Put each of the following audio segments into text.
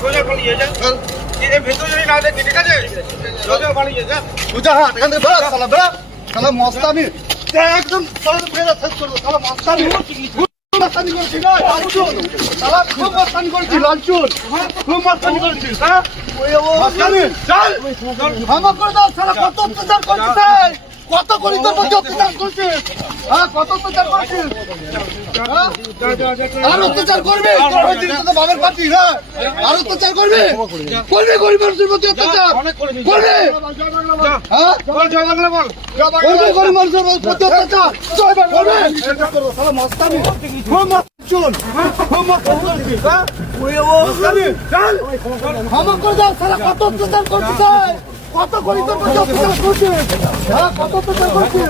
সোজা পালিয়ে যা এই ভেতরে যদি না দেখি ঠিক আছে সোজা পালিয়ে যা বুঝা হাট এখান থেকে বেড়া শালা বেড়া শালা মস্তানি একদম শালা বেড়া শেষ করবো শালা মস্তানি মস্তানি করেছিস না লাঞ্চুন শালা খুব মস্তানি করেছিস লাঞ্চুন খুব মস্তানি করেছিস হ্যাঁ মস্তানি চল ক্ষমা করে দাও শালা কত অত্যাচার করছিস কত করি তোর মধ্যে অত্যাচার করছিস হ্যাঁ কত অত্যাচার করছিস আর অত্যাচার করবে তো বাবার পার্টি হ্যাঁ আর অত্যাচার করবে করবে গরিব মানুষের প্রতি অত্যাচার করবে হ্যাঁ জয় বাংলা বল করবে গরিব মানুষের প্রতি অত্যাচার করবে মস্তানি চল ক্ষমা করে দাও সারা কত অত্যাচার করছিস কত করি তোর প্রতি অত্যাচার করছিস হ্যাঁ কত অত্যাচার করছিস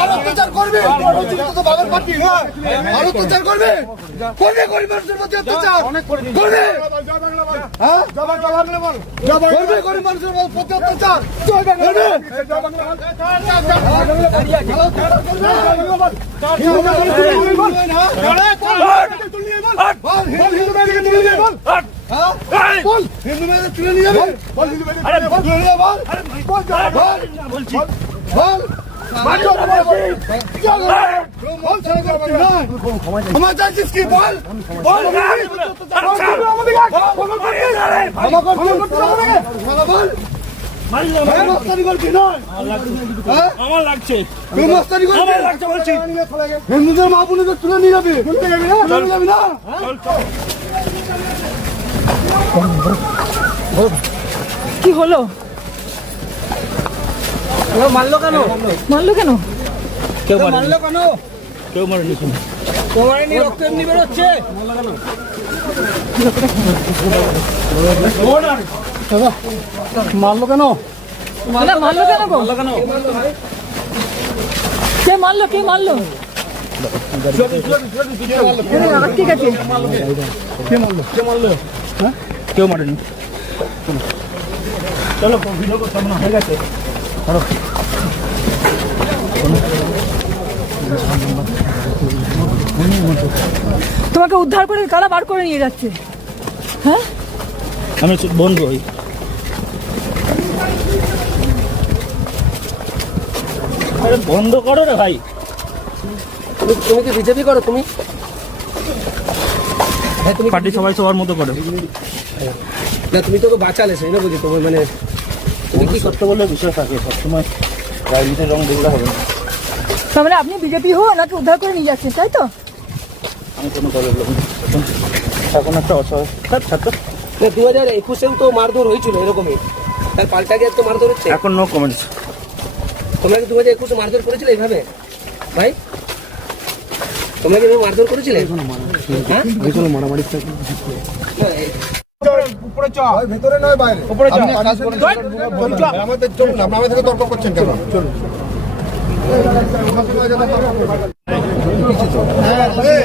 আর অত্যাচার করবে তো বাবার পার্টি হ্যাঁ আর অত্যাচার করবে করবে গরিব মানুষের প্রতি অত্যাচার করবে হ্যাঁ করবে গরিব মানুষের প্রতি অত্যাচার করবে হিন্দু মেয়েদের তুলে নিয়ে যাবে ক্ষমা চাইছিস কি বল আমার লাগছে হিন্দুদের মা বোনদের তুলে নিয়ে যাবে যাবি না কি হলো মারলো কেন মারলো কেন কেউ মারলো কেন কেউ মারেনি তোমারই রক্ত এমনি বেরোচ্ছে মারলো কেন মারলো কেন গো কে মারলো কে মারলো ঠিক আছে কেউ মারেনি চলো ভিডিও করতে মনে হয়ে গেছে তোমাকে উদ্ধার করে কারা বার করে নিয়ে যাচ্ছে হ্যাঁ আমি বন্ধু হই বন্ধ করো রে ভাই তুমি কি বিজেপি করো তুমি পার্টি সবাই সবার মতো করে না তুমি তোকে বাঁচালে সেই না বুঝি তোমার মানে তুমি কি করতে বললে বিষয় থাকে সবসময় রাজনীতির রং দেখলে হবে না তার মানে আপনি বিজেপি হো নাকি উদ্ধার করে নিয়ে যাচ্ছেন তাই তো আমি কোনো দলের লোক এখন একটা অসহায় ছাত্র 2021-এও তো মারধর হয়েছিল এরকমই তার পাল্টা গিয়ে তো মারধর হচ্ছে এখন নো কমেন্টস তোমরা কি 2021-এ মারধর করেছিলে এইভাবে ভাই তোমরা কি মারধর করেছিলে উপরে চ ভেতরে নয় বাইরে উপরে চ আমাদের চলুন আমাদের থেকে তর্ক করছেন কেন চলুন হ্যাঁ